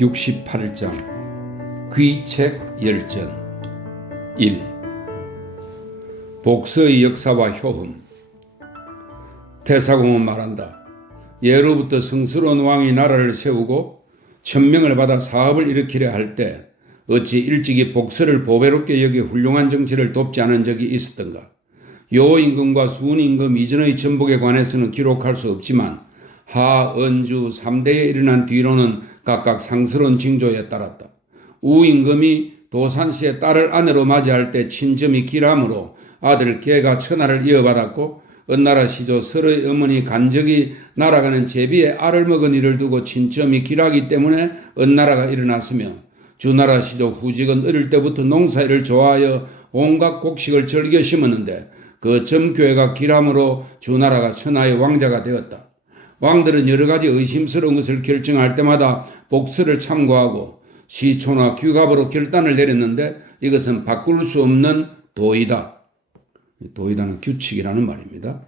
68장 귀책 열전 1. 복서의 역사와 효험. 태사공은 말한다. 예로부터 성스러운 왕이 나라를 세우고 천명을 받아 사업을 일으키려 할 때 어찌 일찍이 복서를 보배롭게 여기 훌륭한 정치를 돕지 않은 적이 있었던가. 요임금과 수은임금 이전의 전복에 관해서는 기록할 수 없지만 하, 은주 3대에 일어난 뒤로는 각각 상스러운 징조에 따랐다. 우임금이 도산시의 딸을 아내로 맞이할 때 친점이 길함으로 아들 계가 천하를 이어받았고, 은나라 시조 설의 어머니 간적이 날아가는 제비에 알을 먹은 이를 두고 친점이 길하기 때문에 은나라가 일어났으며, 주나라 시조 후직은 어릴 때부터 농사일을 좋아하여 온갖 곡식을 즐겨 심었는데 그 점교회가 길함으로 주나라가 천하의 왕자가 되었다. 왕들은 여러 가지 의심스러운 것을 결정할 때마다 복서를 참고하고 시초나 규갑으로 결단을 내렸는데 이것은 바꿀 수 없는 도이다. 도이다는 규칙이라는 말입니다.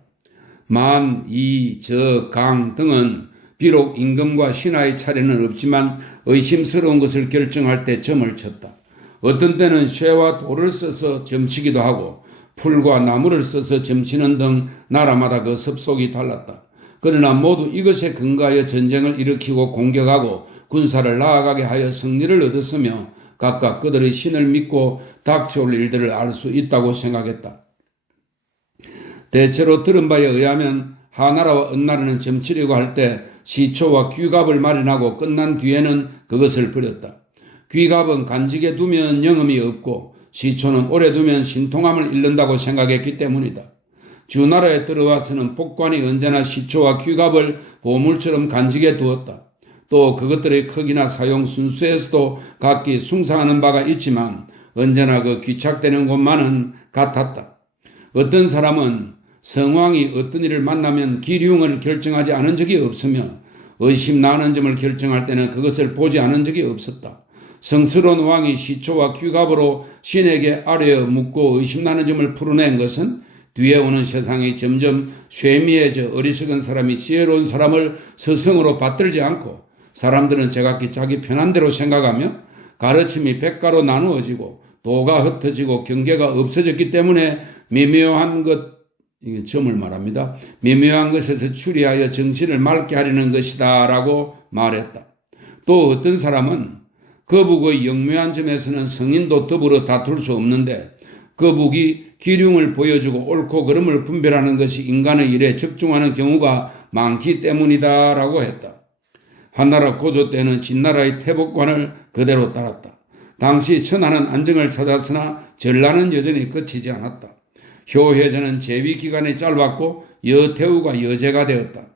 만, 이, 저, 강 등은 비록 임금과 신하의 차례는 없지만 의심스러운 것을 결정할 때 점을 쳤다. 어떤 때는 쇠와 돌을 써서 점치기도 하고 풀과 나무를 써서 점치는 등 나라마다 그 습속이 달랐다. 그러나 모두 이것에 근거하여 전쟁을 일으키고 공격하고 군사를 나아가게 하여 승리를 얻었으며 각각 그들의 신을 믿고 닥쳐올 일들을 알 수 있다고 생각했다. 대체로 들은 바에 의하면 하나라와 은나라는 점치려고 할 때 시초와 귀갑을 마련하고 끝난 뒤에는 그것을 버렸다. 귀갑은 간직에 두면 영험이 없고 시초는 오래 두면 신통함을 잃는다고 생각했기 때문이다. 주나라에 들어와서는 복관이 언제나 시초와 귀갑을 보물처럼 간직해 두었다. 또 그것들의 크기나 사용 순수에서도 각기 숭상하는 바가 있지만 언제나 그 귀착되는 곳만은 같았다. 어떤 사람은 성왕이 어떤 일을 만나면 기륭을 결정하지 않은 적이 없으며 의심나는 점을 결정할 때는 그것을 보지 않은 적이 없었다. 성스러운 왕이 시초와 귀갑으로 신에게 아뢰어 묻고 의심나는 점을 풀어낸 것은 뒤에 오는 세상이 점점 쇠미해져 어리석은 사람이 지혜로운 사람을 스승으로 받들지 않고 사람들은 제각기 자기 편한 대로 생각하며 가르침이 백가로 나누어지고 도가 흩어지고 경계가 없어졌기 때문에 미묘한 것, 이게 점을 말합니다. 미묘한 것에서 추리하여 정신을 맑게 하려는 것이다 라고 말했다. 또 어떤 사람은 거북의 영묘한 점에서는 성인도 더불어 다툴 수 없는데 거북이 기륭을 보여주고 옳고 그름을 분별하는 것이 인간의 일에 적중하는 경우가 많기 때문이다 라고 했다. 한나라 고조 때는 진나라의 태복관을 그대로 따랐다. 당시 천하는 안정을 찾았으나 전라는 여전히 그치지 않았다. 효혜제는 재위 기간이 짧았고 여태우가 여제가 되었다.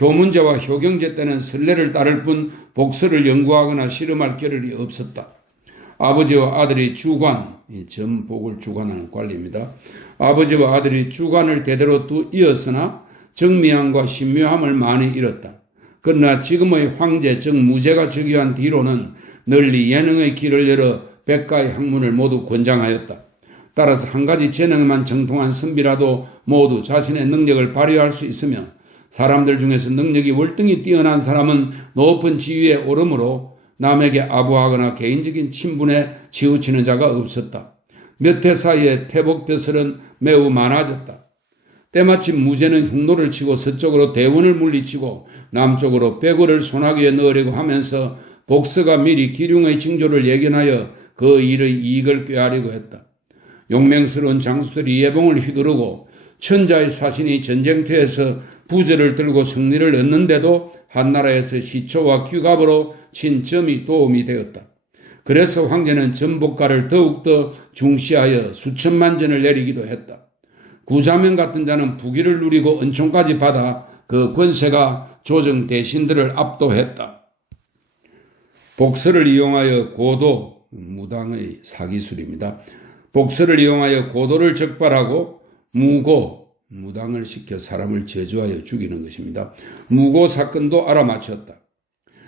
효문제와 효경제 때는 선례를 따를 뿐 복서를 연구하거나 실험할 겨를이 없었다. 아버지와 아들이 주관, 전복을 주관하는 관리입니다. 아버지와 아들이 주관을 대대로 이었으나 정미함과 신묘함을 많이 잃었다. 그러나 지금의 황제, 즉 무제가 즉위한 뒤로는 널리 예능의 길을 열어 백가의 학문을 모두 권장하였다. 따라서 한 가지 재능에만 정통한 선비라도 모두 자신의 능력을 발휘할 수 있으며 사람들 중에서 능력이 월등히 뛰어난 사람은 높은 지위에 오르므로 남에게 아부하거나 개인적인 친분에 치우치는 자가 없었다. 몇 해 사이에 태복벼슬은 매우 많아졌다. 때마침 무제는 흉노를 치고 서쪽으로 대원을 물리치고 남쪽으로 백월을 소나기에 넣으려고 하면서 복서가 미리 기륭의 징조를 예견하여 그 일의 이익을 꾀하려고 했다. 용맹스러운 장수들이 예봉을 휘두르고 천자의 사신이 전쟁터에서 부제를 들고 승리를 얻는데도 한나라에서 시초와 귀갑으로 친점이 도움이 되었다. 그래서 황제는 전복가를 더욱더 중시하여 수천만 전을 내리기도 했다. 구자명 같은 자는 부귀를 누리고 은총까지 받아 그 권세가 조정 대신들을 압도했다. 복서를 이용하여 고도, 무당의 사기술입니다. 복서를 이용하여 고도를 적발하고 무당을 시켜 사람을 저주하여 죽이는 것입니다. 무고 사건도 알아맞혔다.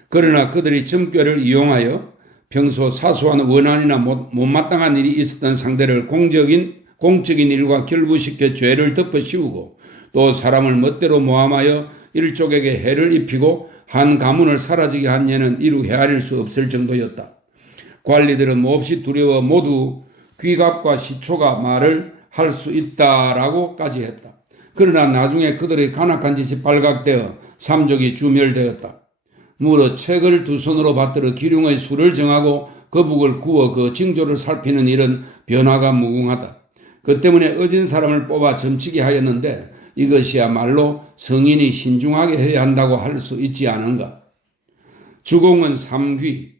그러나 그들이 점괘를 이용하여 평소 사소한 원한이나 못마땅한 일이 있었던 상대를 공적인 일과 결부시켜 죄를 덮어씌우고 또 사람을 멋대로 모함하여 일족에게 해를 입히고 한 가문을 사라지게 한 예는 이루 헤아릴 수 없을 정도였다. 관리들은 몹시 두려워 모두 귀갑과 시초가 말을 할 수 있다라고까지 했다. 그러나 나중에 그들의 간악한 짓이 발각되어 삼족이 주멸되었다. 무릇 책을 두 손으로 받들어 기륭의 수를 정하고 거북을 구워 그 징조를 살피는 일은 변화가 무궁하다. 그 때문에 어진 사람을 뽑아 점치게 하였는데 이것이야말로 성인이 신중하게 해야 한다고 할 수 있지 않은가. 주공은 삼귀,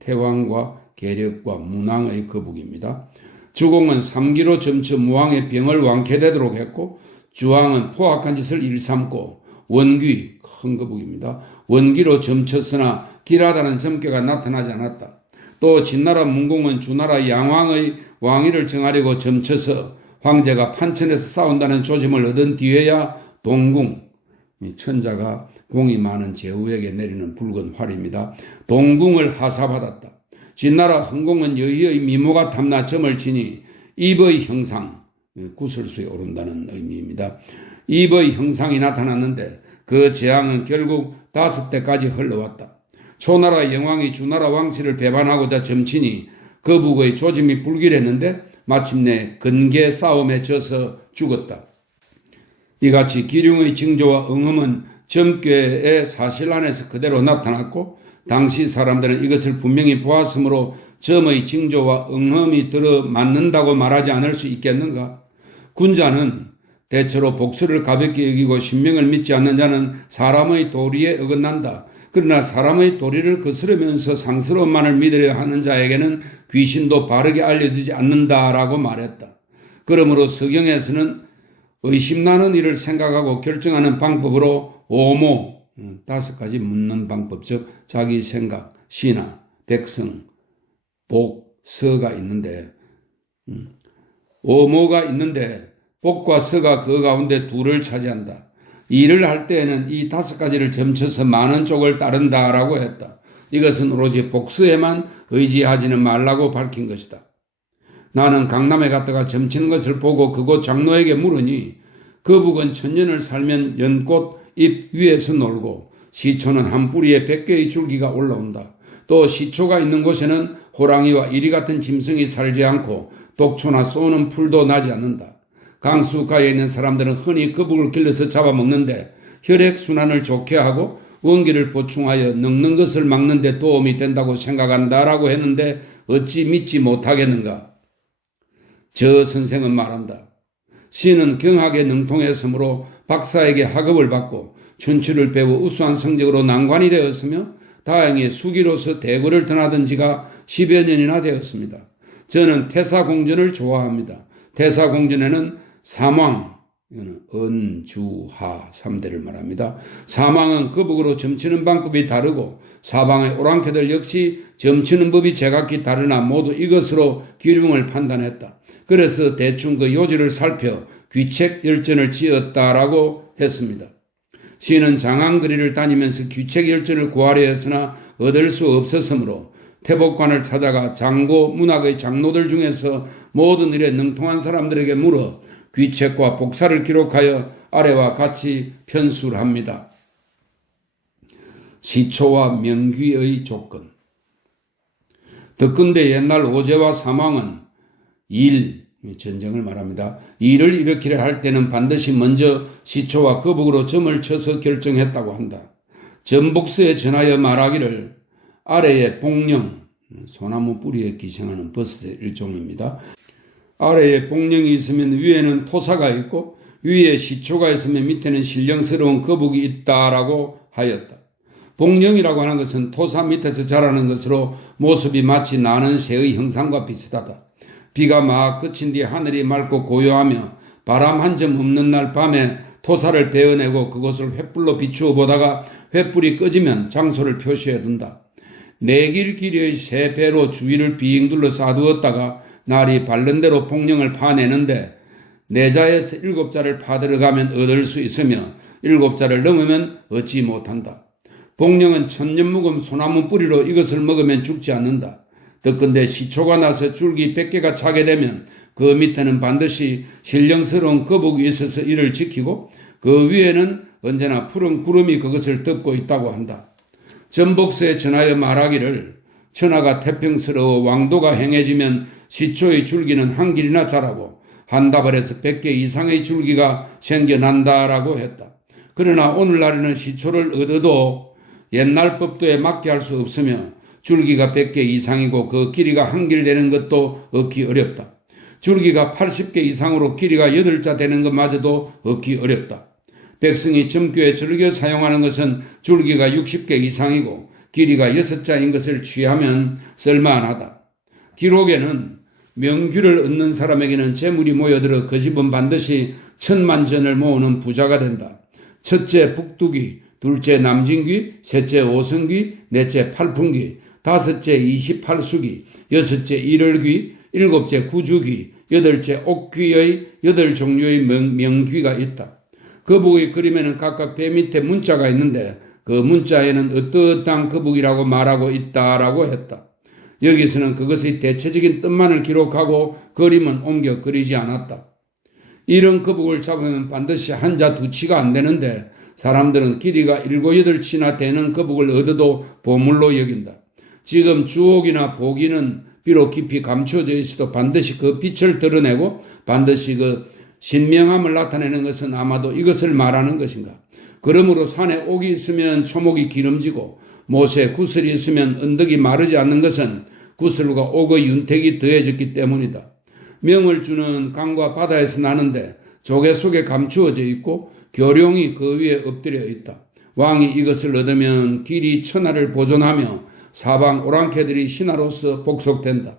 태왕과 계력과 문왕의 거북입니다. 주공은 삼기로 점쳐 무왕의 병을 완쾌되도록 했고 주왕은 포악한 짓을 일삼고 원귀, 큰 거북입니다. 원기로 점쳤으나 길하다는 점괘가 나타나지 않았다. 또 진나라 문공은 주나라 양왕의 왕위를 정하려고 점쳐서 황제가 판천에서 싸운다는 조짐을 얻은 뒤에야 동궁, 천자가 공이 많은 제후에게 내리는 붉은 활입니다. 동궁을 하사받았다. 진나라 흥공은 여의의 미모가 탐나 점을 치니 입의 형상, 구설수에 오른다는 의미입니다. 입의 형상이 나타났는데 그 재앙은 결국 5대까지 흘러왔다. 초나라 영왕이 주나라 왕실을 배반하고자 점치니 거북의 조짐이 불길했는데 마침내 근계 싸움에 져서 죽었다. 이같이 기륭의 징조와 응음은 점괘의 사실 안에서 그대로 나타났고 당시 사람들은 이것을 분명히 보았으므로 점의 징조와 응음이 들어맞는다고 말하지 않을 수 있겠는가? 군자는 대체로 복수를 가볍게 여기고 신명을 믿지 않는 자는 사람의 도리에 어긋난다. 그러나 사람의 도리를 거스르면서 상스러움만을 믿으려 하는 자에게는 귀신도 바르게 알려주지 않는다라고 말했다. 그러므로 서경에서는 의심나는 일을 생각하고 결정하는 방법으로 오모, 5가지 묻는 방법, 즉 자기 생각, 신하, 백성, 복, 서가 있는데 오모가 있는데 복과 서가 그 가운데 둘을 차지한다. 일을 할 때에는 이 5가지를 점쳐서 많은 쪽을 따른다라고 했다. 이것은 오로지 복수에만 의지하지는 말라고 밝힌 것이다. 나는 강남에 갔다가 점치는 것을 보고 그곳 장로에게 물으니 거북은 천년을 살면 연꽃 잎 위에서 놀고 시초는 한 뿌리에 100개의 줄기가 올라온다. 또 시초가 있는 곳에는 호랑이와 이리 같은 짐승이 살지 않고 독초나 쏘는 풀도 나지 않는다. 강수가에 있는 사람들은 흔히 거북을 길러서 잡아먹는데 혈액순환을 좋게 하고 원기를 보충하여 늙는 것을 막는 데 도움이 된다고 생각한다라고 했는데 어찌 믿지 못하겠는가? 저 선생은 말한다. 신은 경학에 능통했으므로 박사에게 학업을 받고 춘추를 배워 우수한 성적으로 난관이 되었으며 다행히 수기로서 대궐을 떠나던 지가 10여 년이나 되었습니다. 저는 태사공전을 좋아합니다. 태사공전에는 사망, 이거는 은주하 3대를 말합니다. 사망은 거북으로 점치는 방법이 다르고 사방의 오랑캐들 역시 점치는 법이 제각기 다르나 모두 이것으로 기륭을 판단했다. 그래서 대충 그 요지를 살펴 귀책 열전을 지었다라고 했습니다. 시는 장안거리를 다니면서 귀책 열전을 구하려 했으나 얻을 수 없었으므로 태복관을 찾아가 장고 문학의 장로들 중에서 모든 일에 능통한 사람들에게 물어 귀책과 복사를 기록하여 아래와 같이 편수를 합니다. 시초와 명귀의 조건. 덕근대 옛날 오제와 사망은 전쟁을 말합니다. 일을 일으키려 할 때는 반드시 먼저 시초와 거북으로 점을 쳐서 결정했다고 한다. 전복서에 전하여 말하기를 아래에 복령, 소나무 뿌리에 기생하는 버섯의 일종입니다. 아래에 복령이 있으면 위에는 토사가 있고 위에 시초가 있으면 밑에는 신령스러운 거북이 있다라고 하였다. 복령이라고 하는 것은 토사 밑에서 자라는 것으로 모습이 마치 나는 새의 형상과 비슷하다. 비가 막 그친 뒤 하늘이 맑고 고요하며 바람 한 점 없는 날 밤에 토사를 베어내고 그것을 횃불로 비추어 보다가 횃불이 꺼지면 장소를 표시해 둔다. 4길 길이의 3배로 주위를 빙 둘러 쌓아두었다가 날이 바른 대로 복령을 파내는데 4자에서 7자를 파들어가면 얻을 수 있으며 7자를 넘으면 얻지 못한다. 복령은 천년 묵은 소나무 뿌리로 이것을 먹으면 죽지 않는다. 덕건대 시초가 나서 줄기 100개가 차게 되면 그 밑에는 반드시 신령스러운 거북이 있어서 이를 지키고 그 위에는 언제나 푸른 구름이 그것을 덮고 있다고 한다. 전복서에 전하여 말하기를 천하가 태평스러워 왕도가 행해지면 시초의 줄기는 한 길이나 자라고 한 다발에서 100개 이상의 줄기가 생겨난다라고 했다. 그러나 오늘날에는 시초를 얻어도 옛날 법도에 맞게 할 수 없으며 줄기가 100개 이상이고 그 길이가 한 길 되는 것도 얻기 어렵다. 줄기가 80개 이상으로 길이가 8자 되는 것마저도 얻기 어렵다. 백성이 점교에 즐겨 사용하는 것은 줄기가 60개 이상이고 길이가 6자인 것을 취하면 쓸만하다. 기록에는 명규를 얻는 사람에게는 재물이 모여들어 그 집은 반드시 10,000,000전을 모으는 부자가 된다. 첫째 북두귀, 둘째 남진귀, 셋째 오성귀, 넷째 팔풍귀, 다섯째 28수귀, 여섯째 일월귀, 일곱째 구주귀, 여덟째 옥귀의 8종류의 명귀가 있다. 거북의 그림에는 각각 배 밑에 문자가 있는데 그 문자에는 어떠한 거북이라고 말하고 있다라고 했다. 여기서는 그것의 대체적인 뜻만을 기록하고 그림은 옮겨 그리지 않았다. 이런 거북을 잡으면 반드시 한자 두치가 안 되는데 사람들은 길이가 7, 8치나 되는 거북을 얻어도 보물로 여긴다. 지금 주옥이나 보기는 비록 깊이 감춰져 있어도 반드시 그 빛을 드러내고 반드시 그 신명함을 나타내는 것은 아마도 이것을 말하는 것인가. 그러므로 산에 옥이 있으면 초목이 기름지고 못에 구슬이 있으면 언덕이 마르지 않는 것은 구슬과 옥의 윤택이 더해졌기 때문이다. 명을 주는 강과 바다에서 나는데 조개 속에 감추어져 있고 교룡이 그 위에 엎드려 있다. 왕이 이것을 얻으면 길이 천하를 보존하며 사방 오랑캐들이 신하로서 복속된다.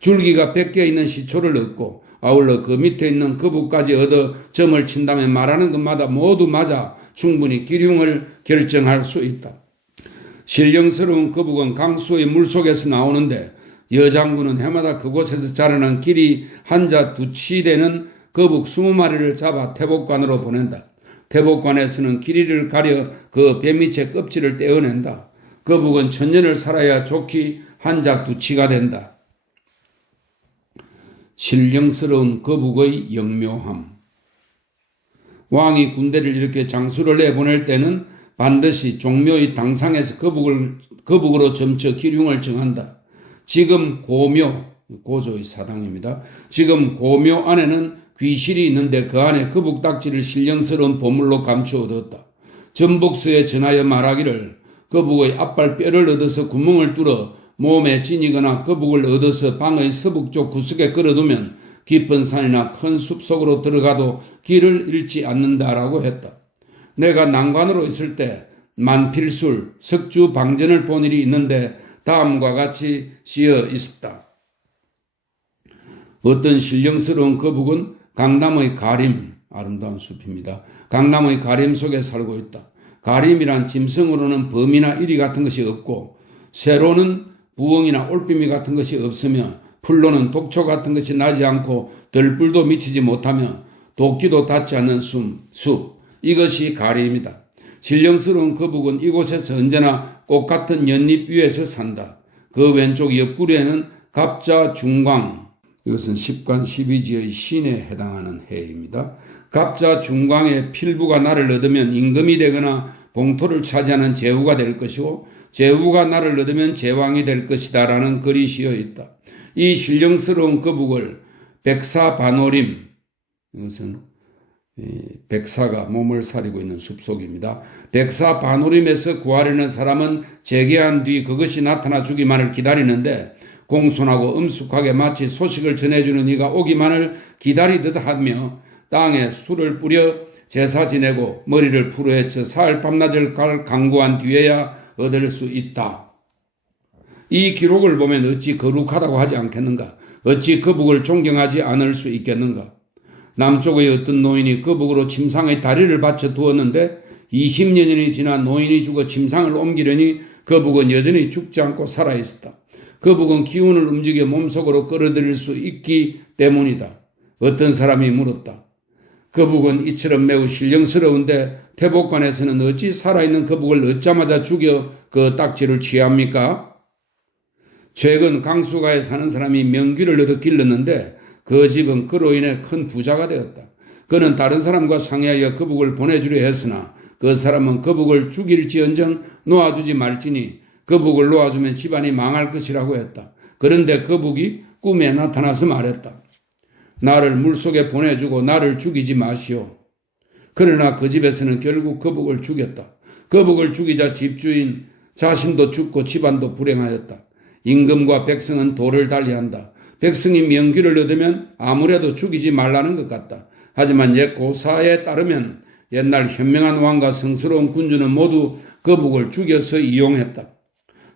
줄기가 100개 있는 시초를 얻고 아울러 그 밑에 있는 거북까지 얻어 점을 친다면 말하는 것마다 모두 맞아 충분히 기륭을 결정할 수 있다. 신령스러운 거북은 강수의 물속에서 나오는데 여장군은 해마다 그곳에서 자라는 길이 한자 두치 되는 거북 20마리를 잡아 태복관으로 보낸다. 태복관에서는 길이를 가려 그 뱀밑의 껍질을 떼어낸다. 거북은 천년을 살아야 좋기 한자 두치가 된다. 신령스러운 거북의 영묘함. 왕이 군대를 이렇게 장수를 내보낼 때는 반드시 종묘의 당상에서 거북으로 점쳐 기륭을 정한다. 지금 고묘, 고조의 사당입니다. 지금 고묘 안에는 귀실이 있는데 그 안에 거북딱지를 신령스러운 보물로 감추어 얻었다. 전복서에 전하여 말하기를 거북의 앞발 뼈를 얻어서 구멍을 뚫어 몸에 지니거나 거북을 얻어서 방의 서북쪽 구석에 걸어두면 깊은 산이나 큰 숲속으로 들어가도 길을 잃지 않는다라고 했다. 내가 난관으로 있을 때 만필술, 석주 방전을 본 일이 있는데 다음과 같이 쓰여 있었다. 어떤 신령스러운 거북은 강남의 가림, 아름다운 숲입니다. 강남의 가림 속에 살고 있다. 가림이란 짐승으로는 범이나 이리 같은 것이 없고 새로는 부엉이나 올빼미 같은 것이 없으며 풀로는 독초 같은 것이 나지 않고 덜불도 미치지 못하며 도끼도 닿지 않는 숲. 이것이 가림이다. 신령스러운 거북은 이곳에서 언제나 꽃 같은 연잎 위에서 산다. 그 왼쪽 옆구리에는 갑자 중광, 이것은 10관 12지의 신에 해당하는 해입니다. 갑자 중광의 필부가 나를 얻으면 임금이 되거나 봉토를 차지하는 제후가 될 것이고 제후가 나를 얻으면 제왕이 될 것이다 라는 글이 씌어 있다. 이 신령스러운 거북을 백사반오림, 이것은 백사가 몸을 사리고 있는 숲속입니다. 백사반오림에서 구하려는 사람은 재개한 뒤 그것이 나타나 주기만을 기다리는데 공손하고 엄숙하게 마치 소식을 전해주는 이가 오기만을 기다리듯 하며 땅에 술을 뿌려 제사 지내고 머리를 풀어헤쳐 사흘 밤낮을 강구한 뒤에야 얻을 수 있다. 이 기록을 보면 어찌 거룩하다고 하지 않겠는가? 어찌 거북을 존경하지 않을 수 있겠는가? 남쪽의 어떤 노인이 거북으로 침상의 다리를 받쳐 두었는데 20년이 지나 노인이 죽어 침상을 옮기려니 거북은 여전히 죽지 않고 살아있었다. 거북은 기운을 움직여 몸속으로 끌어들일 수 있기 때문이다. 어떤 사람이 물었다. 거북은 이처럼 매우 신령스러운데 태복관에서는 어찌 살아있는 거북을 얻자마자 죽여 그 딱지를 취합니까? 최근 강수가에 사는 사람이 명귀를 얻어 길렀는데 그 집은 그로 인해 큰 부자가 되었다. 그는 다른 사람과 상의하여 거북을 보내주려 했으나 그 사람은 거북을 죽일지언정 놓아주지 말지니 거북을 놓아주면 집안이 망할 것이라고 했다. 그런데 거북이 꿈에 나타나서 말했다. 나를 물속에 보내주고 나를 죽이지 마시오. 그러나 그 집에서는 결국 거북을 죽였다. 거북을 죽이자 집주인 자신도 죽고 집안도 불행하였다. 임금과 백성은 도를 달리한다. 백성이 명귀를 얻으면 아무래도 죽이지 말라는 것 같다. 하지만 옛 고사에 따르면 옛날 현명한 왕과 성스러운 군주는 모두 거북을 죽여서 이용했다.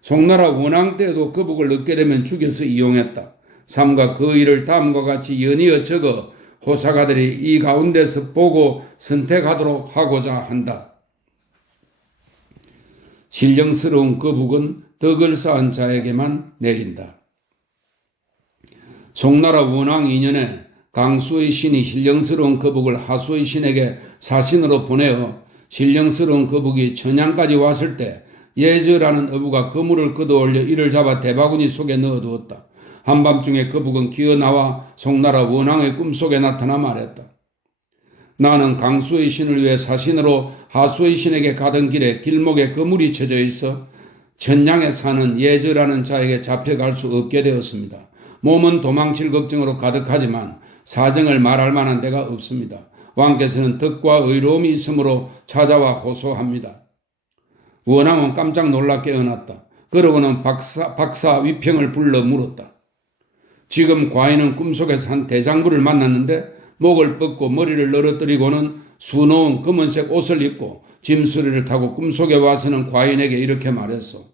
송나라 원왕 때에도 거북을 얻게 되면 죽여서 이용했다. 삼가 그 일을 다음과 같이 연이어 적어 호사가들이 이 가운데서 보고 선택하도록 하고자 한다. 신령스러운 거북은 덕을 쌓은 자에게만 내린다. 송나라 원왕 2년에 강수의 신이 신령스러운 거북을 하수의 신에게 사신으로 보내어 신령스러운 거북이 천양까지 왔을 때 예저라는 어부가 그물을 걷어올려 이를 잡아 대바구니 속에 넣어두었다. 한밤중에 거북은 기어나와 송나라 원왕의 꿈속에 나타나 말했다. 나는 강수의 신을 위해 사신으로 하수의 신에게 가던 길에 길목에 그물이 쳐져 있어 천양에 사는 예저라는 자에게 잡혀갈 수 없게 되었습니다. 몸은 도망칠 걱정으로 가득하지만 사정을 말할 만한 데가 없습니다. 왕께서는 덕과 의로움이 있으므로 찾아와 호소합니다. 원왕은 깜짝 놀라 깨어났다. 그러고는 박사 위평을 불러 물었다. 지금 과인은 꿈속에서 한 대장부를 만났는데 목을 뻗고 머리를 늘어뜨리고는 수놓은 검은색 옷을 입고 짐수리를 타고 꿈속에 와서는 과인에게 이렇게 말했소.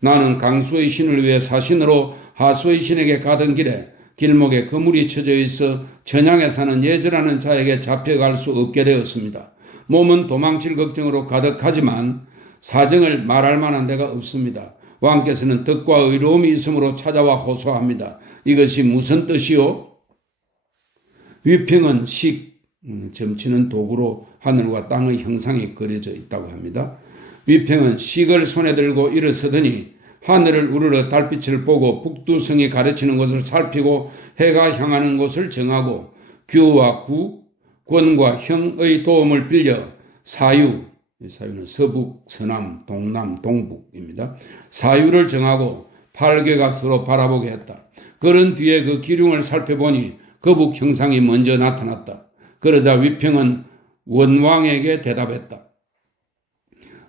나는 강수의 신을 위해 사신으로 하수의 신에게 가던 길에 길목에 그물이 쳐져 있어 천양에 사는 예저라는 자에게 잡혀갈 수 없게 되었습니다. 몸은 도망칠 걱정으로 가득하지만 사정을 말할 만한 데가 없습니다. 왕께서는 덕과 의로움이 있으므로 찾아와 호소합니다. 이것이 무슨 뜻이요? 위평은 식, 점치는 도구로 하늘과 땅의 형상이 그려져 있다고 합니다. 위평은 식을 손에 들고 일어서더니 하늘을 우러러 달빛을 보고 북두성이 가르치는 곳을 살피고 해가 향하는 곳을 정하고 규와 구, 권과 형의 도움을 빌려 사유, 사유는 서북, 서남, 동남, 동북입니다. 사유를 정하고 팔괘가 서로 바라보게 했다. 그런 뒤에 그 기륭을 살펴보니 거북 형상이 먼저 나타났다. 그러자 위평은 원왕에게 대답했다.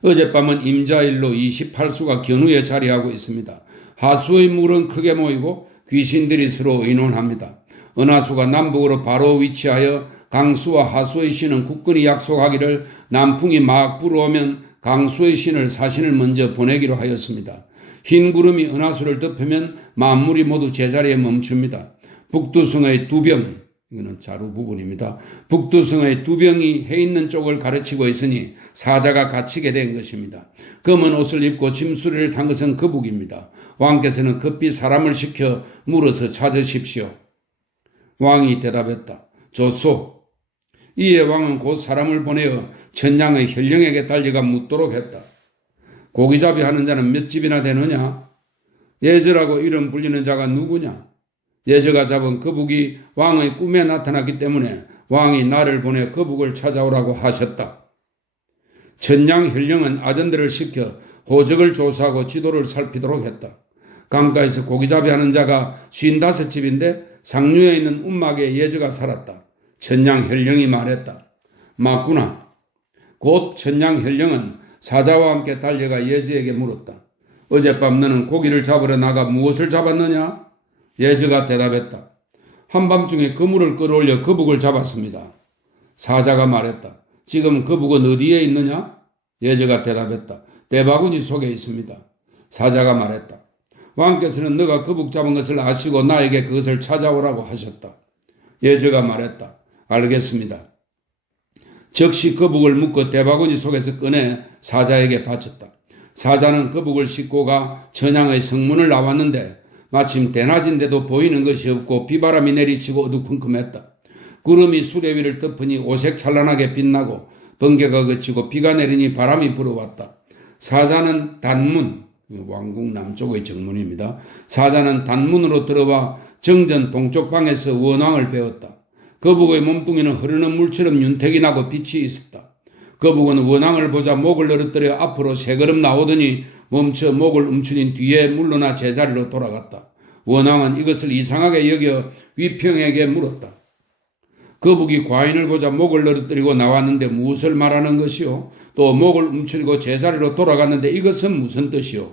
어젯밤은 임자일로 28수가 견우에 자리하고 있습니다. 하수의 물은 크게 모이고 귀신들이 서로 의논합니다. 은하수가 남북으로 바로 위치하여 강수와 하수의 신은 굳건히 약속하기를 남풍이 막 불어오면 강수의 신을 사신을 먼저 보내기로 하였습니다. 흰 구름이 은하수를 덮으면 만물이 모두 제자리에 멈춥니다. 북두성의 두 병, 이거는 자루 부분입니다. 북두성의 두 병이 해 있는 쪽을 가르치고 있으니 사자가 갇히게 된 것입니다. 검은 옷을 입고 짐수리를 탄 것은 거북입니다. 왕께서는 급히 사람을 시켜 물어서 찾으십시오. 왕이 대답했다. 좋소. 이에 왕은 곧 사람을 보내어 천양의 현령에게 달려가 묻도록 했다. 고기잡이 하는 자는 몇 집이나 되느냐? 예저라고 이름 불리는 자가 누구냐? 예저가 잡은 거북이 왕의 꿈에 나타났기 때문에 왕이 나를 보내 거북을 찾아오라고 하셨다. 천양 현령은 아전들을 시켜 호적을 조사하고 지도를 살피도록 했다. 강가에서 고기잡이 하는 자가 55집인데 상류에 있는 움막에 예저가 살았다. 천양 현령이 말했다. 맞구나. 곧 천양 현령은 사자와 함께 달려가 예저에게 물었다. 어젯밤 너는 고기를 잡으러 나가 무엇을 잡았느냐? 예저가 대답했다. 한밤중에 그물을 끌어올려 거북을 잡았습니다. 사자가 말했다. 지금 거북은 어디에 있느냐? 예저가 대답했다. 대바구니 속에 있습니다. 사자가 말했다. 왕께서는 너가 거북 잡은 것을 아시고 나에게 그것을 찾아오라고 하셨다. 예저가 말했다. 알겠습니다. 즉시 거북을 묶어 대바구니 속에서 꺼내 사자에게 바쳤다. 사자는 거북을 싣고 가 천양의 성문을 나왔는데 마침 대낮인데도 보이는 것이 없고 비바람이 내리치고 어두컴컴했다. 구름이 수레 위를 덮으니 오색 찬란하게 빛나고 번개가 그치고 비가 내리니 바람이 불어왔다. 사자는 단문, 왕궁 남쪽의 정문입니다. 사자는 단문으로 들어와 정전 동쪽 방에서 원왕을 배웠다. 거북의 몸뚱이는 흐르는 물처럼 윤택이 나고 빛이 있었다. 거북은 원왕을 보자 목을 늘어뜨려 앞으로 세 걸음 나오더니 멈춰 목을 움츠린 뒤에 물러나 제자리로 돌아갔다. 원왕은 이것을 이상하게 여겨 위평에게 물었다. 거북이 과인을 보자 목을 늘어뜨리고 나왔는데 무엇을 말하는 것이요? 또 목을 움츠리고 제자리로 돌아갔는데 이것은 무슨 뜻이요?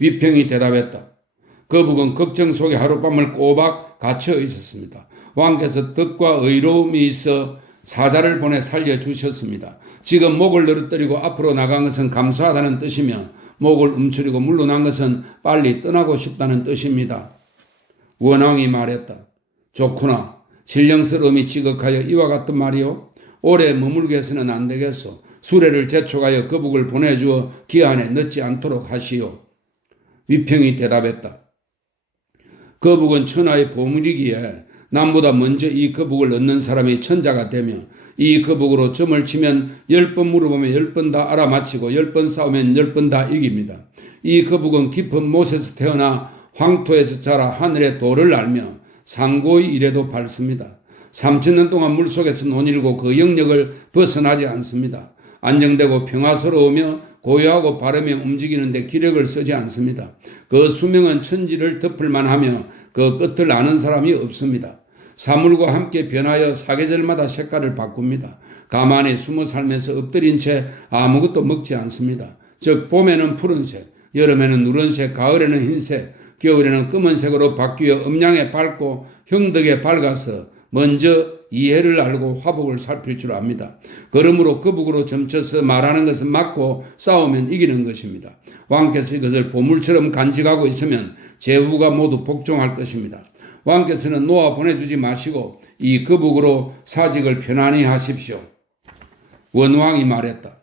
위평이 대답했다. 거북은 걱정 속에 하룻밤을 꼬박 갇혀 있었습니다. 왕께서 뜻과 의로움이 있어 사자를 보내 살려주셨습니다. 지금 목을 늘어뜨리고 앞으로 나간 것은 감사하다는 뜻이며 목을 움츠리고 물러난 것은 빨리 떠나고 싶다는 뜻입니다. 원왕이 말했다. 좋구나. 신령스러움이 지극하여 이와 같은 말이요. 오래 머물게 해서는 안 되겠소. 수레를 재촉하여 거북을 보내주어 기한에 늦지 않도록 하시오. 위평이 대답했다. 거북은 천하의 보물이기에 남보다 먼저 이 거북을 얻는 사람이 천자가 되며 이 거북으로 점을 치면 10번 물어보면 10번 다 알아맞히고 10번 싸우면 10번 다 이깁니다. 이 거북은 깊은 못에서 태어나 황토에서 자라 하늘의 도를 알며 상고의 일에도 밝습니다. 3000년 동안 물속에서 논일고 그 영역을 벗어나지 않습니다. 안정되고 평화스러우며 고요하고 바르며 움직이는데 기력을 쓰지 않습니다. 그 수명은 천지를 덮을만 하며 그 끝을 아는 사람이 없습니다. 사물과 함께 변하여 사계절마다 색깔을 바꿉니다. 가만히 숨어 살면서 엎드린 채 아무것도 먹지 않습니다. 즉 봄에는 푸른색, 여름에는 누런색, 가을에는 흰색, 겨울에는 검은색으로 바뀌어 음양에 밝고 형덕에 밝아서 먼저 이해를 알고 화복을 살필 줄 압니다. 그러므로 거북으로 점쳐서 말하는 것은 맞고 싸우면 이기는 것입니다. 왕께서 이것을 보물처럼 간직하고 있으면 제후가 모두 복종할 것입니다. 왕께서는 놓아 보내주지 마시고 이 거북으로 사직을 편안히 하십시오. 원왕이 말했다.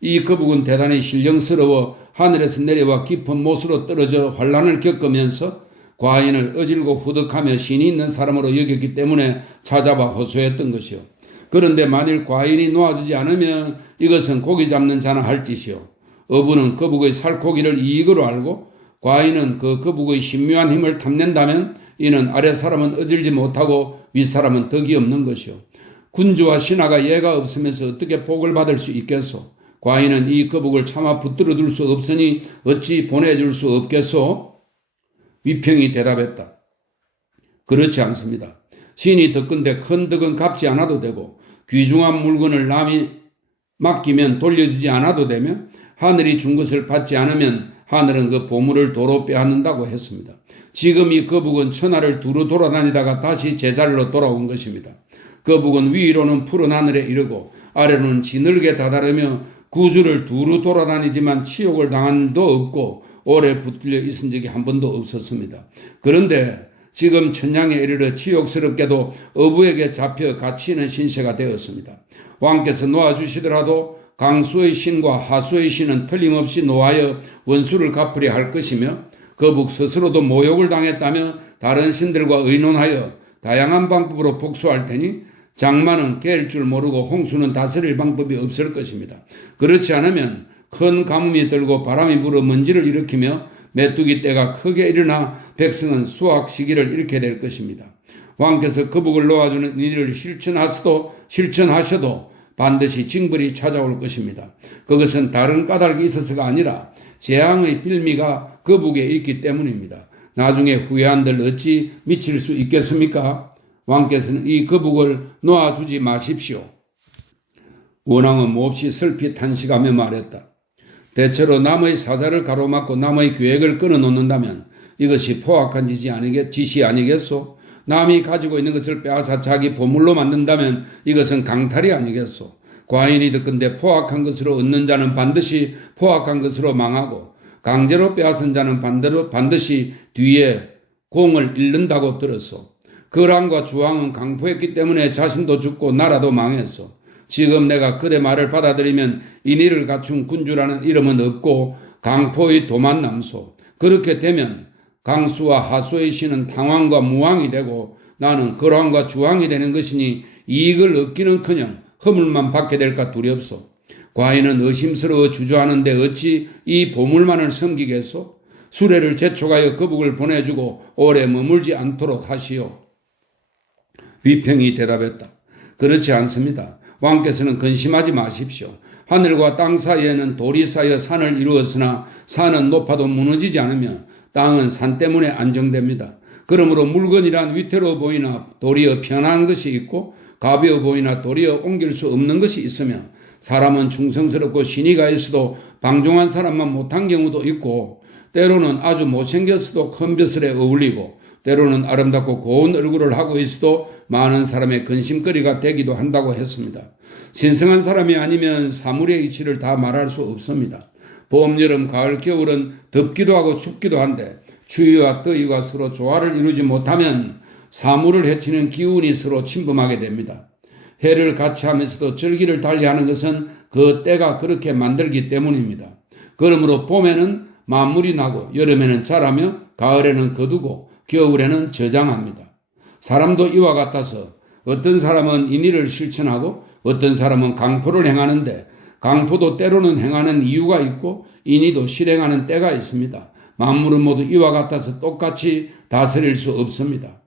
이 거북은 대단히 신령스러워 하늘에서 내려와 깊은 못으로 떨어져 환란을 겪으면서 과인을 어질고 후덕하며 신이 있는 사람으로 여겼기 때문에 찾아와 호소했던 것이요. 그런데 만일 과인이 놓아주지 않으면 이것은 고기 잡는 자나 할 짓이요. 어부는 거북의 살코기를 이익으로 알고 과인은 그 거북의 신묘한 힘을 탐낸다면 이는 아래 사람은 어질지 못하고 윗 사람은 덕이 없는 것이요. 군주와 신하가 예가 없으면서 어떻게 복을 받을 수 있겠소? 과인은 이 거북을 차마 붙들어 둘 수 없으니 어찌 보내줄 수 없겠소? 위평이 대답했다. 그렇지 않습니다. 신이 덕건데 큰 덕은 갚지 않아도 되고 귀중한 물건을 남이 맡기면 돌려주지 않아도 되며 하늘이 준 것을 받지 않으면 하늘은 그 보물을 도로 빼앗는다고 했습니다. 지금 이 거북은 천하를 두루 돌아다니다가 다시 제자리로 돌아온 것입니다. 거북은 위로는 푸른 하늘에 이르고 아래로는 지늘게 다다르며 구주를 두루 돌아다니지만 치욕을 당한 도 없고 오래 붙들려 있은 적이 한 번도 없었습니다. 그런데 지금 천냥에 이르러 치욕스럽게도 어부에게 잡혀 갇히는 신세가 되었습니다. 왕께서 놓아주시더라도 강수의 신과 하수의 신은 틀림없이 노하여 원수를 갚으려 할 것이며 거북 스스로도 모욕을 당했다며 다른 신들과 의논하여 다양한 방법으로 복수할 테니 장마는 깰 줄 모르고 홍수는 다스릴 방법이 없을 것입니다. 그렇지 않으면 큰 가뭄이 들고 바람이 불어 먼지를 일으키며 메뚜기 떼가 크게 일어나 백성은 수확 시기를 잃게 될 것입니다. 왕께서 거북을 놓아주는 일을 실천하셔도 반드시 징벌이 찾아올 것입니다. 그것은 다른 까닭이 있어서가 아니라 재앙의 빌미가 거북에 있기 때문입니다. 나중에 후회한들 어찌 미칠 수 있겠습니까? 왕께서는 이 거북을 놓아주지 마십시오. 원왕은 몹시 슬피 탄식하며 말했다. 대체로 남의 사자를 가로막고 남의 계획을 끊어놓는다면 이것이 포악한 짓이 아니겠소? 남이 가지고 있는 것을 빼앗아 자기 보물로 만든다면 이것은 강탈이 아니겠소? 과인이 듣건대 포악한 것으로 얻는 자는 반드시 포악한 것으로 망하고 강제로 빼앗은 자는 반드시 뒤에 공을 잃는다고 들었소. 거랑과 주왕은 강포했기 때문에 자신도 죽고 나라도 망했소. 지금 내가 그대 말을 받아들이면 인의를 갖춘 군주라는 이름은 없고 강포의 도만 남소. 그렇게 되면 강수와 하수의 신은 당왕과 무왕이 되고 나는 거랑과 주왕이 되는 것이니 이익을 얻기는커녕 허물만 받게 될까 두렵소. 과인은 의심스러워 주저하는데 어찌 이 보물만을 섬기겠소? 수레를 재촉하여 거북을 보내주고 오래 머물지 않도록 하시오. 위평이 대답했다. 그렇지 않습니다. 왕께서는 근심하지 마십시오. 하늘과 땅 사이에는 돌이 쌓여 산을 이루었으나 산은 높아도 무너지지 않으며 땅은 산 때문에 안정됩니다. 그러므로 물건이란 위태로워 보이나 도리어 편한 것이 있고 가벼워 보이나 도리어 옮길 수 없는 것이 있으며 사람은 충성스럽고 신의가 있어도 방종한 사람만 못한 경우도 있고 때로는 아주 못생겼어도 큰 벼슬에 어울리고 때로는 아름답고 고운 얼굴을 하고 있어도 많은 사람의 근심거리가 되기도 한다고 했습니다. 신성한 사람이 아니면 사물의 이치를 다 말할 수 없습니다. 봄, 여름, 가을, 겨울은 덥기도 하고 춥기도 한데 추위와 더위가 서로 조화를 이루지 못하면 사물을 해치는 기운이 서로 침범하게 됩니다. 해를 같이 하면서도 절기를 달리하는 것은 그 때가 그렇게 만들기 때문입니다. 그러므로 봄에는 만물이 나고 여름에는 자라며 가을에는 거두고 겨울에는 저장합니다. 사람도 이와 같아서 어떤 사람은 인의를 실천하고 어떤 사람은 강포를 행하는데 강포도 때로는 행하는 이유가 있고 인의도 실행하는 때가 있습니다. 만물은 모두 이와 같아서 똑같이 다스릴 수 없습니다.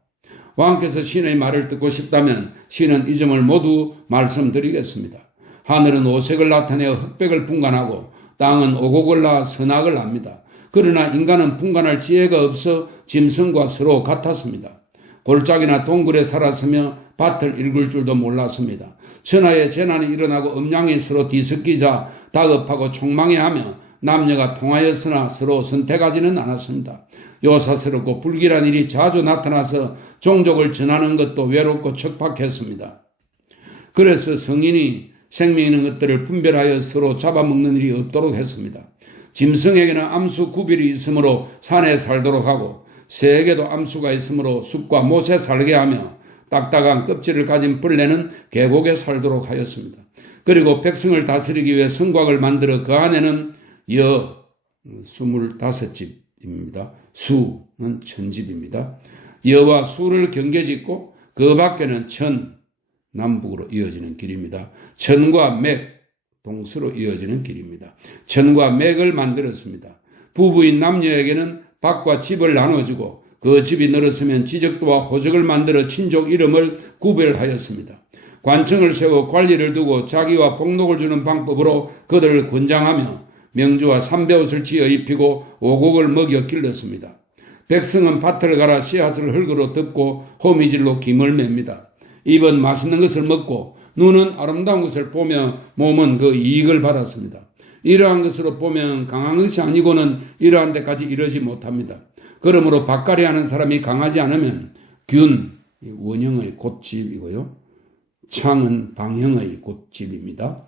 왕께서 신의 말을 듣고 싶다면 신은 이 점을 모두 말씀드리겠습니다. 하늘은 오색을 나타내어 흑백을 분간하고 땅은 오곡을 낳아 선악을 납니다. 그러나 인간은 분간할 지혜가 없어 짐승과 서로 같았습니다. 골짜기나 동굴에 살았으며 밭을 읽을 줄도 몰랐습니다. 천하에 재난이 일어나고 음양이 서로 뒤섞이자 다급하고 총망해하며 남녀가 통하였으나 서로 선택하지는 않았습니다. 요사스럽고 불길한 일이 자주 나타나서 종족을 전하는 것도 외롭고 척박했습니다. 그래서 성인이 생명 있는 것들을 분별하여 서로 잡아먹는 일이 없도록 했습니다. 짐승에게는 암수 구별이 있으므로 산에 살도록 하고 새에게도 암수가 있으므로 숲과 못에 살게 하며 딱딱한 껍질을 가진 벌레는 계곡에 살도록 하였습니다. 그리고 백성을 다스리기 위해 성곽을 만들어 그 안에는 25집입니다. 수는 1000집입니다. 여와 수를 경계짓고 그 밖에는 남북으로 이어지는 길입니다. 천과 맥, 동서로 이어지는 길입니다. 천과 맥을 만들었습니다. 부부인 남녀에게는 밭과 집을 나눠주고 그 집이 늘었으면 지적도와 호적을 만들어 친족 이름을 구별하였습니다. 관청을 세워 관리를 두고 자기와 복록을 주는 방법으로 그들을 권장하며 명주와 삼배옷을 지어 입히고 오곡을 먹여 길렀습니다. 백성은 밭을 갈아 씨앗을 흙으로 덮고 호미질로 김을 맵니다. 입은 맛있는 것을 먹고 눈은 아름다운 것을 보며 몸은 그 이익을 받았습니다. 이러한 것으로 보면 강한 것이 아니고는 이러한 데까지 이르지 못합니다. 그러므로 밭갈이 하는 사람이 강하지 않으면 균, 원형의 곶집이고요. 창은 방형의 곶집입니다.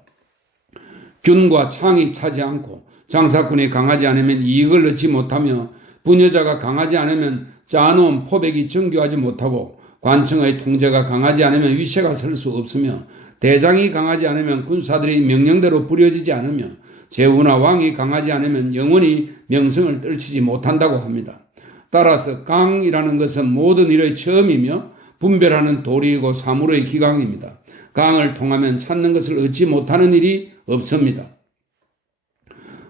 균과 창이 차지 않고 장사꾼이 강하지 않으면 이익을 얻지 못하며 부녀자가 강하지 않으면 짜놓은 포백이 정교하지 못하고 관청의 통제가 강하지 않으면 위세가 설 수 없으며 대장이 강하지 않으면 군사들이 명령대로 부려지지 않으며 제후나 왕이 강하지 않으면 영원히 명성을 떨치지 못한다고 합니다. 따라서 강이라는 것은 모든 일의 처음이며 분별하는 도리이고 사물의 기강입니다. 강을 통하면 찾는 것을 얻지 못하는 일이 없습니다.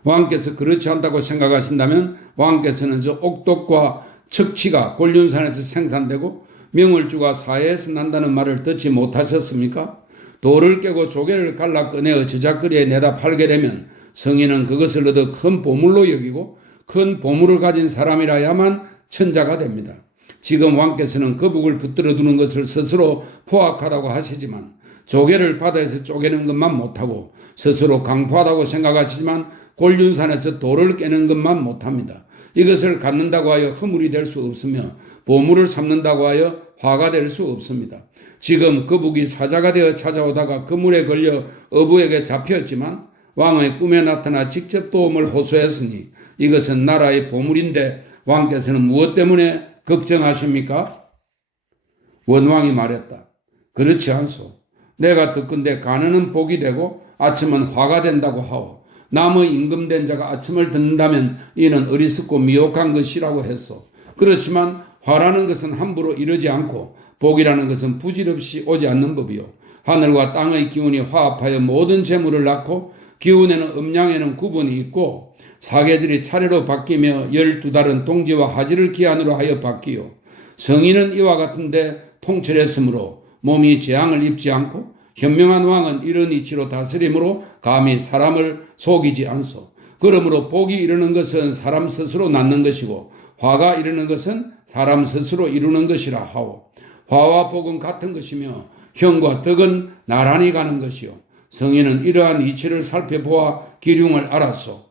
왕께서 그렇지 않다고 생각하신다면 왕께서는 저 옥독과 척치가 곤륜산에서 생산되고 명월주가 사해에서 난다는 말을 듣지 못하셨습니까? 돌을 깨고 조개를 갈라 꺼내어 저작거리에 내다 팔게 되면 성인은 그것을 얻어 큰 보물로 여기고 큰 보물을 가진 사람이라야만 천자가 됩니다. 지금 왕께서는 거북을 붙들어 두는 것을 스스로 포악하다고 하시지만 조개를 바다에서 쪼개는 것만 못하고 스스로 강포하다고 생각하시지만 곤륜산에서 돌을 깨는 것만 못합니다. 이것을 갖는다고 하여 허물이 될 수 없으며 보물을 삼는다고 하여 화가 될 수 없습니다. 지금 거북이 사자가 되어 찾아오다가 그물에 걸려 어부에게 잡혔지만 왕의 꿈에 나타나 직접 도움을 호소했으니 이것은 나라의 보물인데 왕께서는 무엇 때문에 걱정하십니까? 원왕이 말했다. 그렇지 않소. 내가 듣건대 가는은 복이 되고 아침은 화가 된다고 하오. 남의 임금된 자가 아침을 듣는다면 이는 어리석고 미혹한 것이라고 했소. 그렇지만 화라는 것은 함부로 이르지 않고 복이라는 것은 부질없이 오지 않는 법이요. 하늘과 땅의 기운이 화합하여 모든 재물을 낳고 기운에는 음양에는 구분이 있고 사계절이 차례로 바뀌며 12달은 동지와 하지를 기한으로 하여 바뀌요. 성인은 이와 같은데 통철했으므로 몸이 재앙을 입지 않고 현명한 왕은 이런 이치로 다스림으로 감히 사람을 속이지 않소. 그러므로 복이 이르는 것은 사람 스스로 낳는 것이고 화가 이르는 것은 사람 스스로 이루는 것이라 하오. 화와 복은 같은 것이며 형과 덕은 나란히 가는 것이요. 성인은 이러한 이치를 살펴보아 기륭을 알았소.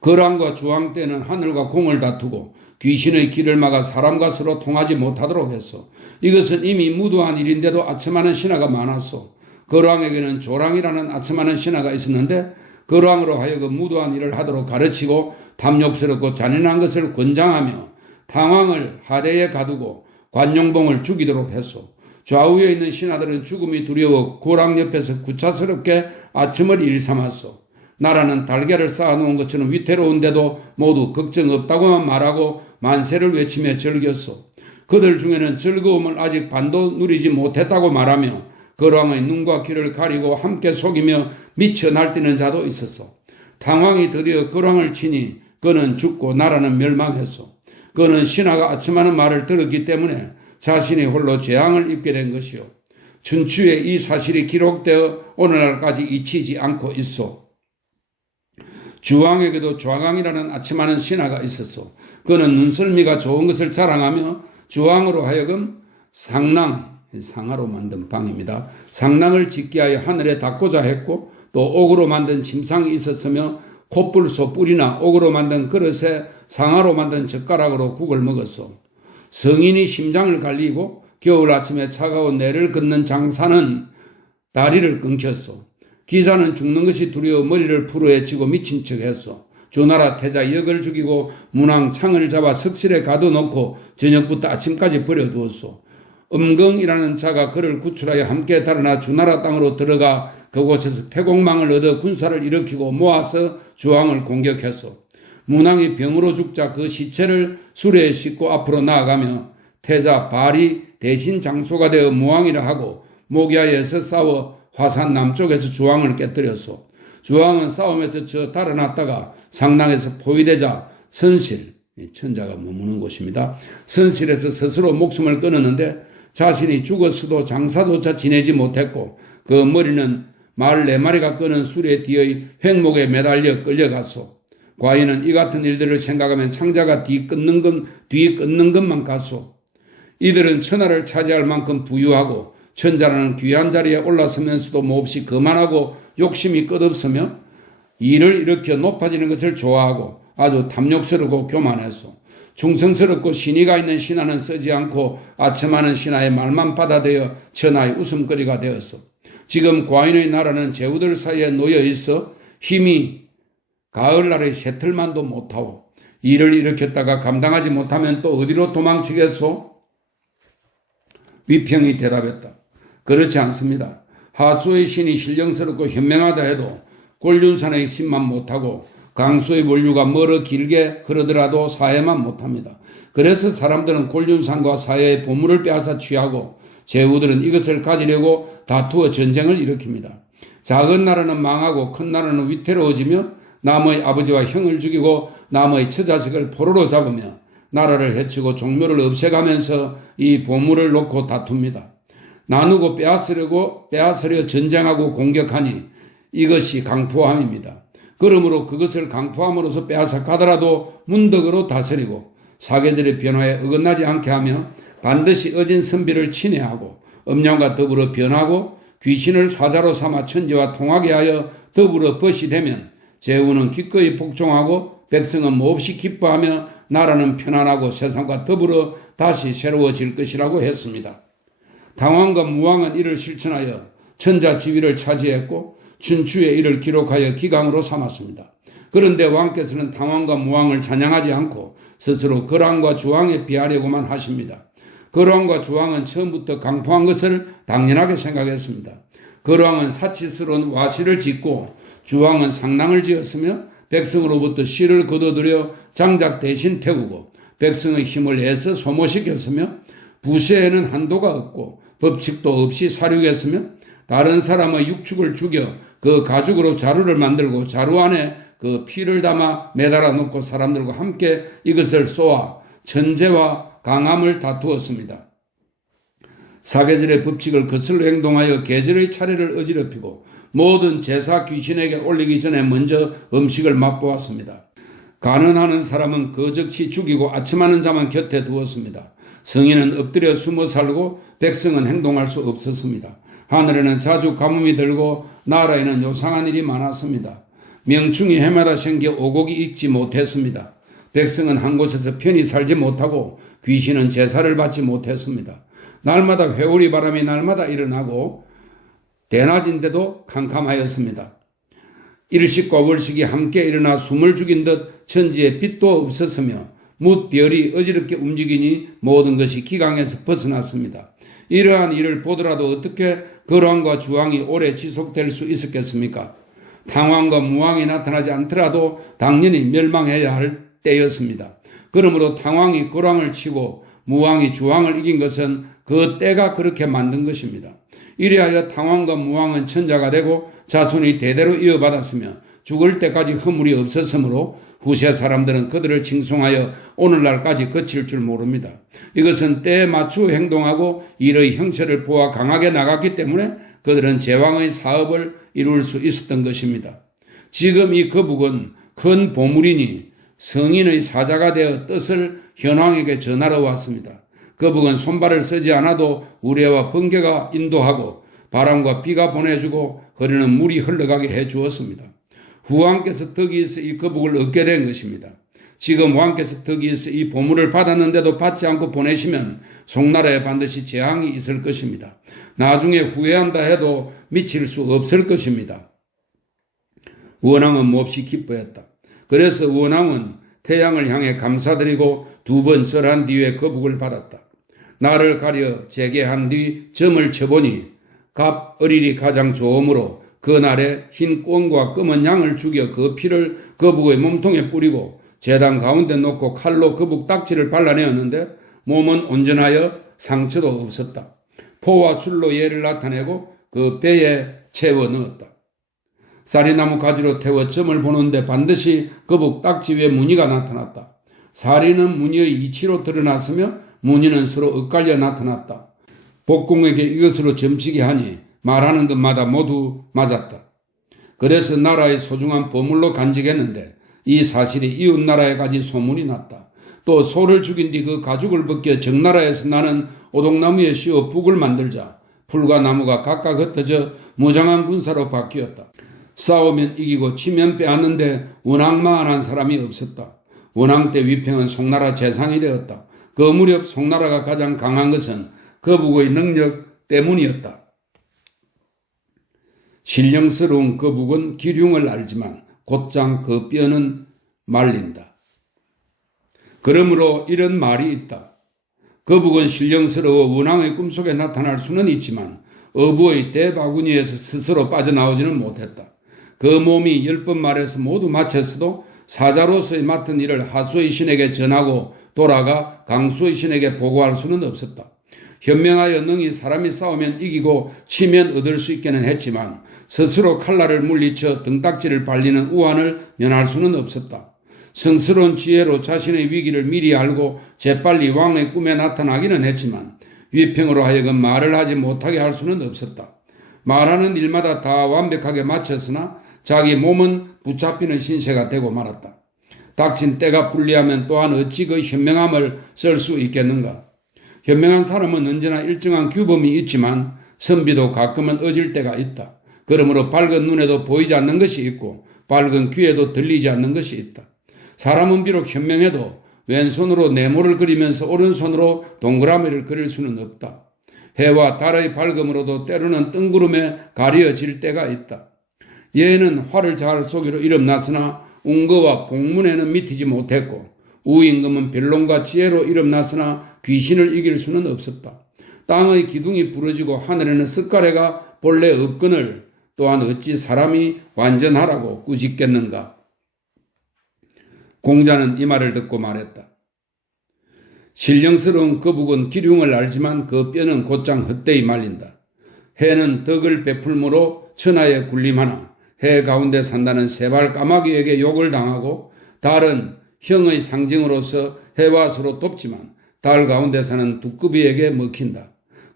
거랑과 주왕 때는 하늘과 공을 다투고 귀신의 길을 막아 사람과 서로 통하지 못하도록 했소. 이것은 이미 무도한 일인데도 아첨하는 신하가 많았소. 거랑에게는 조랑이라는 아첨하는 신하가 있었는데 거랑으로 하여금 무도한 일을 하도록 가르치고 탐욕스럽고 잔인한 것을 권장하며 당왕을 하대에 가두고 관용봉을 죽이도록 했소. 좌우에 있는 신하들은 죽음이 두려워 고랑 옆에서 구차스럽게 아첨을 일삼았소. 나라는 달걀을 쌓아놓은 것처럼 위태로운데도 모두 걱정 없다고만 말하고 만세를 외치며 즐겼소. 그들 중에는 즐거움을 아직 반도 누리지 못했다고 말하며 거랑의 눈과 귀를 가리고 함께 속이며 미쳐 날뛰는 자도 있었소. 당왕이 드디어 거랑을 치니 그는 죽고 나라는 멸망했소. 그는 신하가 아첨하는 말을 들었기 때문에 자신이 홀로 재앙을 입게 된 것이요. 춘추에 이 사실이 기록되어 오늘날까지 잊히지 않고 있소. 주왕에게도 좌강이라는 아첨하는 신하가 있었소. 그는 눈썰미가 좋은 것을 자랑하며 주왕으로 하여금 상하로 만든 방입니다. 상랑을 짓게 하여 하늘에 닿고자 했고 또 옥으로 만든 침상이 있었으며 콧불소 뿔이나 옥으로 만든 그릇에 상하로 만든 젓가락으로 국을 먹었소. 성인이 심장을 갈리고 겨울 아침에 차가운 내를 걷는 장사는 다리를 끊겼소. 기사는 죽는 것이 두려워 머리를 풀어헤치고 미친 척했소. 조나라 태자 역을 죽이고 문왕 창을 잡아 석실에 가둬놓고 저녁부터 아침까지 버려두었소. 음경이라는 자가 그를 구출하여 함께 달아나 주나라 땅으로 들어가 그곳에서 태공망을 얻어 군사를 일으키고 모아서 주왕을 공격했소. 문왕이 병으로 죽자 그 시체를 수레에 싣고 앞으로 나아가며 태자 발이 대신 장소가 되어 무왕이라 하고 모기야에서 싸워 화산 남쪽에서 주왕을 깨뜨렸소. 주왕은 싸움에서 저 달아났다가 상랑에서 포위되자 선실, 천자가 머무는 곳입니다. 선실에서 스스로 목숨을 끊었는데 자신이 죽었어도 장사조차 지내지 못했고 그 머리는 말 4마리가 끄는 수레 뒤의 횡목에 매달려 끌려갔소. 과인은 이 같은 일들을 생각하면 창자가 뒤 끊는 것만 같소. 이들은 천하를 차지할 만큼 부유하고 천자라는 귀한 자리에 올라서면서도 몹시 거만하고 욕심이 끝없으며 일을 일으켜 높아지는 것을 좋아하고 아주 탐욕스럽고 교만해서 중성스럽고 신의가 있는 신하는 쓰지 않고 아첨하는 신하의 말만 받아들여 천하의 웃음거리가 되었어. 지금 과인의 나라는 제후들 사이에 놓여 있어 힘이 가을날의 새틀만도 못하오. 일을 일으켰다가 감당하지 못하면 또 어디로 도망치겠소? 위평이 대답했다. 그렇지 않습니다. 하수의 신이 신령스럽고 현명하다 해도 곤륜산의 신만 못하고 강수의 원류가 멀어 길게 흐르더라도 사해만 못합니다. 그래서 사람들은 곤륜산과 사해의 보물을 빼앗아 취하고 제후들은 이것을 가지려고 다투어 전쟁을 일으킵니다. 작은 나라는 망하고 큰 나라는 위태로워지며 남의 아버지와 형을 죽이고 남의 처자식을 포로로 잡으며 나라를 해치고 종묘를 없애가면서 이 보물을 놓고 다툽니다. 나누고 빼앗으려 전쟁하고 공격하니 이것이 강포함입니다. 그러므로 그것을 강포함으로써 빼앗아 가더라도 문덕으로 다스리고 사계절의 변화에 어긋나지 않게 하며 반드시 어진 선비를 친애하고 음양과 더불어 변하고 귀신을 사자로 삼아 천지와 통하게 하여 더불어 벗이 되면 제후는 기꺼이 복종하고 백성은 몹시 기뻐하며 나라는 편안하고 세상과 더불어 다시 새로워질 것이라고 했습니다. 당왕과 무왕은 이를 실천하여 천자 지위를 차지했고 춘추에 이를 기록하여 기강으로 삼았습니다. 그런데 왕께서는 당왕과 무왕을 찬양하지 않고 스스로 거랑과 주왕에 비하려고만 하십니다. 거랑과 주왕은 처음부터 강포한 것을 당연하게 생각했습니다. 거랑은 사치스러운 와시를 짓고 주왕은 상랑을 지었으며 백성으로부터 씨를 거둬들여 장작 대신 태우고 백성의 힘을 애써 소모시켰으며 부세에는 한도가 없고 법칙도 없이 사륙했으며 다른 사람의 육축을 죽여 그 가죽으로 자루를 만들고 자루 안에 그 피를 담아 매달아 놓고 사람들과 함께 이것을 쏘아 천재와 강함을 다투었습니다. 사계절의 법칙을 거슬러 행동하여 계절의 차례를 어지럽히고 모든 제사 귀신에게 올리기 전에 먼저 음식을 맛보았습니다. 가난하는 사람은 거적히 죽이고 아첨하는 자만 곁에 두었습니다. 성인은 엎드려 숨어 살고 백성은 행동할 수 없었습니다. 하늘에는 자주 가뭄이 들고 나라에는 요상한 일이 많았습니다. 명충이 해마다 생겨 오곡이 익지 못했습니다. 백성은 한 곳에서 편히 살지 못하고 귀신은 제사를 받지 못했습니다. 날마다 회오리 바람이 날마다 일어나고 대낮인데도 캄캄하였습니다. 일식과 월식이 함께 일어나 숨을 죽인 듯 천지에 빛도 없었으며 뭇 별이 어지럽게 움직이니 모든 것이 기강에서 벗어났습니다. 이러한 일을 보더라도 어떻게 거왕과 주왕이 오래 지속될 수 있었겠습니까? 당왕과 무왕이 나타나지 않더라도 당연히 멸망해야 할 때였습니다. 그러므로 당왕이 거왕을 치고 무왕이 주왕을 이긴 것은 그 때가 그렇게 만든 것입니다. 이래하여 당왕과 무왕은 천자가 되고 자손이 대대로 이어받았으며 죽을 때까지 허물이 없었으므로 후세 사람들은 그들을 칭송하여 오늘날까지 거칠 줄 모릅니다. 이것은 때에 맞추어 행동하고 일의 형세를 보아 강하게 나갔기 때문에 그들은 제왕의 사업을 이룰 수 있었던 것입니다. 지금 이 거북은 큰 보물이니 성인의 사자가 되어 뜻을 현왕에게 전하러 왔습니다. 거북은 손발을 쓰지 않아도 우레와 번개가 인도하고 바람과 비가 보내주고 흐르는 물이 흘러가게 해주었습니다. 후왕께서 덕이에서 이 거북을 얻게 된 것입니다. 지금 왕께서 덕이에서 이 보물을 받았는데도 받지 않고 보내시면 송나라에 반드시 재앙이 있을 것입니다. 나중에 후회한다 해도 미칠 수 없을 것입니다. 원왕은 몹시 기뻐했다. 그래서 원왕은 태양을 향해 감사드리고 2번 절한 뒤에 거북을 받았다. 나를 가려 재개한 뒤 점을 쳐보니 갑 어릴이 가장 좋으므로 그날에 흰 꿩과 검은 양을 죽여 그 피를 거북의 몸통에 뿌리고 제단 가운데 놓고 칼로 거북 딱지를 발라내었는데 몸은 온전하여 상처도 없었다. 포와 술로 얘를 나타내고 그 배에 채워 넣었다. 사리나무 가지로 태워 점을 보는데 반드시 거북 딱지 위에 무늬가 나타났다. 사리는 무늬의 이치로 드러났으며 무늬는 서로 엇갈려 나타났다. 복공에게 이것으로 점치게 하니 말하는 것마다 모두 맞았다. 그래서 나라의 소중한 보물로 간직했는데 이 사실이 이웃나라에 까지 소문이 났다. 또 소를 죽인 뒤 그 가죽을 벗겨 적나라에서 나는 오동나무에 씌워 북을 만들자 풀과 나무가 각각 흩어져 무장한 군사로 바뀌었다. 싸우면 이기고 치면 빼앗는데 원왕만한 사람이 없었다. 원왕 때 위평은 송나라 재상이 되었다. 그 무렵 송나라가 가장 강한 것은 거북의 능력 때문이었다. 신령스러운 거북은 기륭을 알지만 곧장 그 뼈는 말린다. 그러므로 이런 말이 있다. 거북은 신령스러워 원왕의 꿈속에 나타날 수는 있지만 어부의 대바구니에서 스스로 빠져나오지는 못했다. 그 몸이 10번 말해서 모두 마쳤어도 사자로서의 맡은 일을 하수의 신에게 전하고 돌아가 강수의 신에게 보고할 수는 없었다. 현명하여 능히 사람이 싸우면 이기고 치면 얻을 수 있기는 했지만 스스로 칼날을 물리쳐 등딱지를 발리는 우환을 면할 수는 없었다. 성스러운 지혜로 자신의 위기를 미리 알고 재빨리 왕의 꿈에 나타나기는 했지만 위평으로 하여금 말을 하지 못하게 할 수는 없었다. 말하는 일마다 다 완벽하게 마쳤으나 자기 몸은 붙잡히는 신세가 되고 말았다. 닥친 때가 불리하면 또한 어찌 그 현명함을 쓸 수 있겠는가. 현명한 사람은 언제나 일정한 규범이 있지만 선비도 가끔은 어질 때가 있다. 그러므로 밝은 눈에도 보이지 않는 것이 있고 밝은 귀에도 들리지 않는 것이 있다. 사람은 비록 현명해도 왼손으로 네모를 그리면서 오른손으로 동그라미를 그릴 수는 없다. 해와 달의 밝음으로도 때로는 뜬구름에 가려질 때가 있다. 예는 활을 잘 쏘기로 이름났으나 웅거와 복문에는 미치지 못했고 우임금은 변론과 지혜로 이름났으나 귀신을 이길 수는 없었다. 땅의 기둥이 부러지고 하늘에는 쓱가래가 본래 없거늘 또한 어찌 사람이 완전하라고 꾸짖겠는가. 공자는 이 말을 듣고 말했다. 신령스러운 거북은 기륭을 알지만 그 뼈는 곧장 헛되이 말린다. 해는 덕을 베풀므로 천하에 군림하나 해 가운데 산다는 세발 까마귀에게 욕을 당하고 달은 형의 상징으로서 해와 서로 돕지만 달 가운데 사는 두꺼비에게 먹힌다.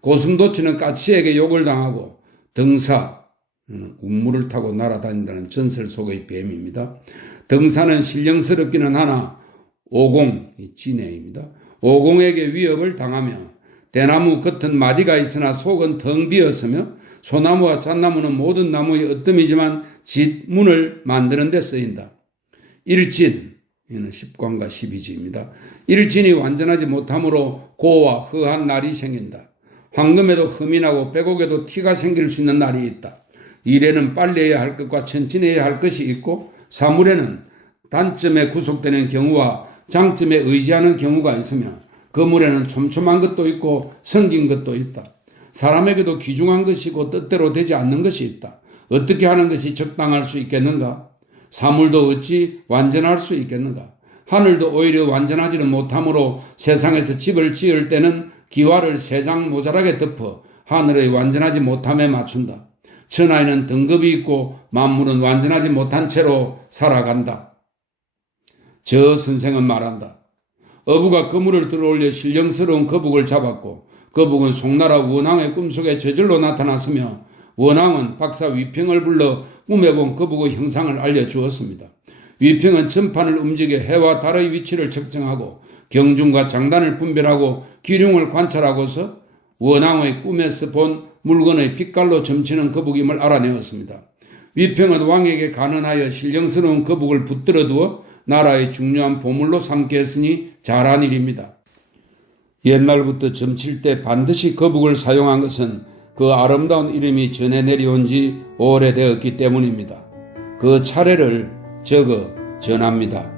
고슴도치는 까치에게 욕을 당하고 등사, 운물을 타고 날아다닌다는 전설 속의 뱀입니다. 등사는 신령스럽기는 하나 오공, 진해입니다. 오공에게 위협을 당하며 대나무 겉은 마디가 있으나 속은 텅 비었으며 소나무와 잣나무는 모든 나무의 으뜸이지만 짓문을 만드는 데 쓰인다. 일진, 이는 10관과 12지입니다. 일진이 완전하지 못하므로 고와 허한 날이 생긴다. 황금에도 흠이 나고 빼곡에도 티가 생길 수 있는 날이 있다. 일에는 빨래해야 할 것과 천진해야 할 것이 있고 사물에는 단점에 구속되는 경우와 장점에 의지하는 경우가 있으며 거물에는 촘촘한 것도 있고 성긴 것도 있다. 사람에게도 귀중한 것이고 뜻대로 되지 않는 것이 있다. 어떻게 하는 것이 적당할 수 있겠는가? 사물도 어찌 완전할 수 있겠는가? 하늘도 오히려 완전하지는 못하므로 세상에서 집을 지을 때는 기와를 3장 모자라게 덮어 하늘의 완전하지 못함에 맞춘다. 천하에는 등급이 있고 만물은 완전하지 못한 채로 살아간다. 저 선생은 말한다. 어부가 그물을 들어올려 신령스러운 거북을 잡았고 거북은 송나라 원왕의 꿈속에 저절로 나타났으며 원왕은 박사 위평을 불러 꿈에 본 거북의 형상을 알려주었습니다. 위평은 전판을 움직여 해와 달의 위치를 측정하고 경중과 장단을 분별하고 기륭을 관찰하고서 원왕의 꿈에서 본 물건의 빛깔로 점치는 거북임을 알아내었습니다. 위평은 왕에게 간언하여 신령스러운 거북을 붙들어 두어 나라의 중요한 보물로 삼게 했으니 잘한 일입니다. 옛날부터 점칠 때 반드시 거북을 사용한 것은 그 아름다운 이름이 전해 내려온 지 오래되었기 때문입니다. 그 차례를 적어 전합니다.